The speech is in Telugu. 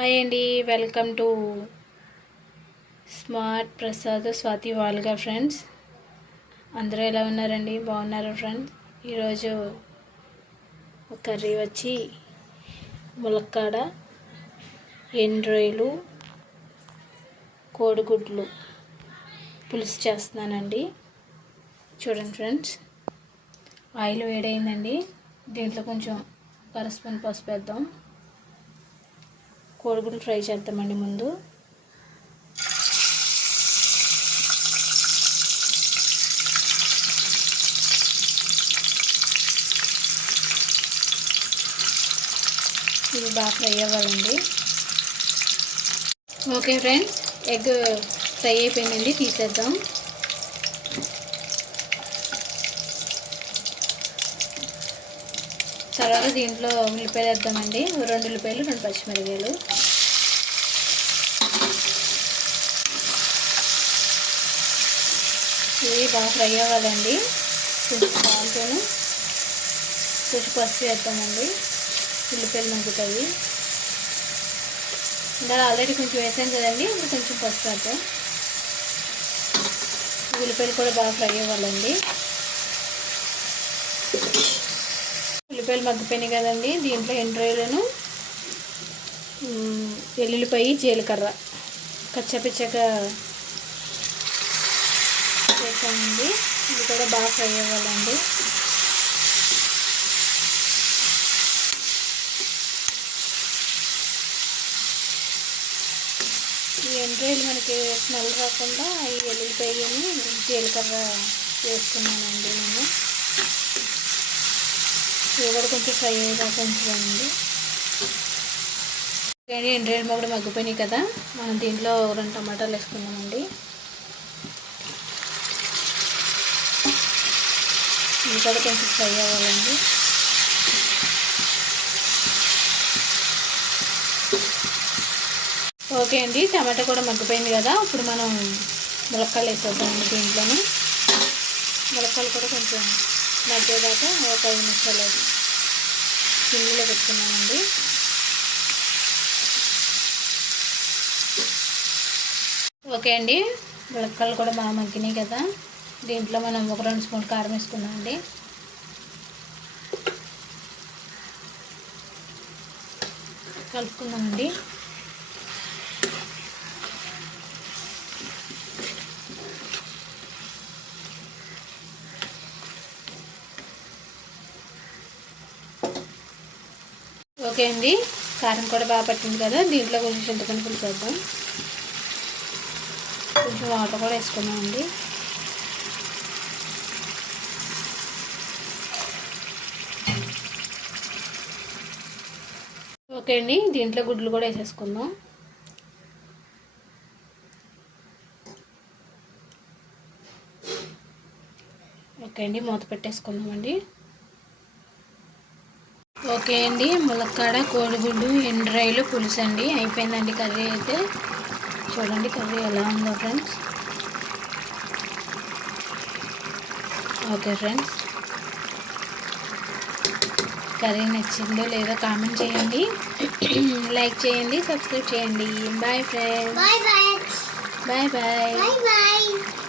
హాయ్ అండి welcome to smart Prasad Swathi వాల్గా friends. అందరూ ఎలా ఉన్నారండి? బాగున్నారా ఫ్రెండ్స్? ఈరోజు కర్రీ వచ్చి ములక్కాడ ఎండ్రాయిలు కోడిగుడ్లు పులుసు చేస్తున్నానండి. చూడండి ఫ్రెండ్స్ ఆయిల్ వేడైందండి. దీంట్లో కొంచెం పరస్పూన్ పసుపు వేద్దాం కోడిగుడ్లు ఫ్రై చేద్దామండి ముందు. ఇవి బాగా ఫ్రై అవ్వాలండి. ఓకే ఫ్రెండ్స్ ఎగ్ ఫ్రై అయిపోయిందండి తీసేద్దాం. తర్వాత దీంట్లో ఉల్లిపాయలు వేద్దామండి. రెండు ఉల్లిపాయలు రెండు పచ్చిమిరకాయలు ఇవి బాగా ఫ్రై అవ్వాలండి. కొంచెం సాల్ట్ను కొంచెం పసుపు వేస్తామండి ఉల్లిపాయలు మగ్గుతాయి. ఇందాక ఆల్రెడీ కొంచెం వేసాం కదండి ఇప్పుడు కొంచెం పసుపు వేద్దాం. ఉల్లిపాయలు కూడా బాగా ఫ్రై అవ్వాలండి. ఉల్లిపాయలు మగ్గిపోయినాయి కదండి దీంట్లో ఎండ్రాయిలను వెల్లుల్లిపాయ జీలకర్ర. కచ్చపిచ్చక చేసామండి ఇది కూడా బాగా ఫ్రై అవ్వాలండి. ఈ ఎండ్రాయిలు మనకి స్మెల్ రాకుండా ఈ వెల్లుల్లిపాయని జీలకర్ర వేసుకున్నానండి నేను. ఇవి కూడా కొంచెం ఫ్రై అయ్యేదాకా ఉంచుకోండి. కానీ ఎండ్రాయిలు మొగడు మగ్గిపోయినాయి కదా మనం దీంట్లో రెండు టమాటాలు వేసుకుందామండి. ఇవి కూడా కొంచెం ఫ్రై అవ్వాలండి. ఓకే అండి టమాటా కూడా మగ్గిపోయింది కదా ఇప్పుడు మనం ములక్కాయలు వేసేద్దామండి దీంట్లోనే. ములక్కాయలు కూడా కొంచెం మధ్యదాకా ఒక ఐదు నిమిషాలు కిందిలో పెట్టుకున్నామండి. ఓకే అండి. ములక్కలు కూడా బాగా మగ్గినాయి కదా. దీంట్లో మనం ఒక రెండు స్పూన్ కారం వేసుకున్నామండి కలుపుకుందామండి ఓకే అండి. కారం కూడా బాగా పట్టింది కదా దీంట్లో కొంచెం చింతపండు పులుసు వేద్దాం కొంచెం వాటర్ కూడా వేసుకున్నామండి ఓకే అండి దీంట్లో గుడ్లు కూడా వేసేసుకుందాం. ఓకే అండి మూత పెట్టేసుకుందామండి. ఓకే అండి. ములక్కాడ కోడిగుడ్డు ఎండ్రాయిలు పులుసు అండి అయిపోయిందండి కర్రీ అయితే. చూడండి కర్రీ ఎలా ఉందో ఫ్రెండ్స్. Okay friends. కర్రీ నచ్చిందో లేదో కామెంట్ చేయండి. లైక్ చేయండి సబ్స్క్రైబ్ చేయండి. Bye friends. Bye bye. Bye bye.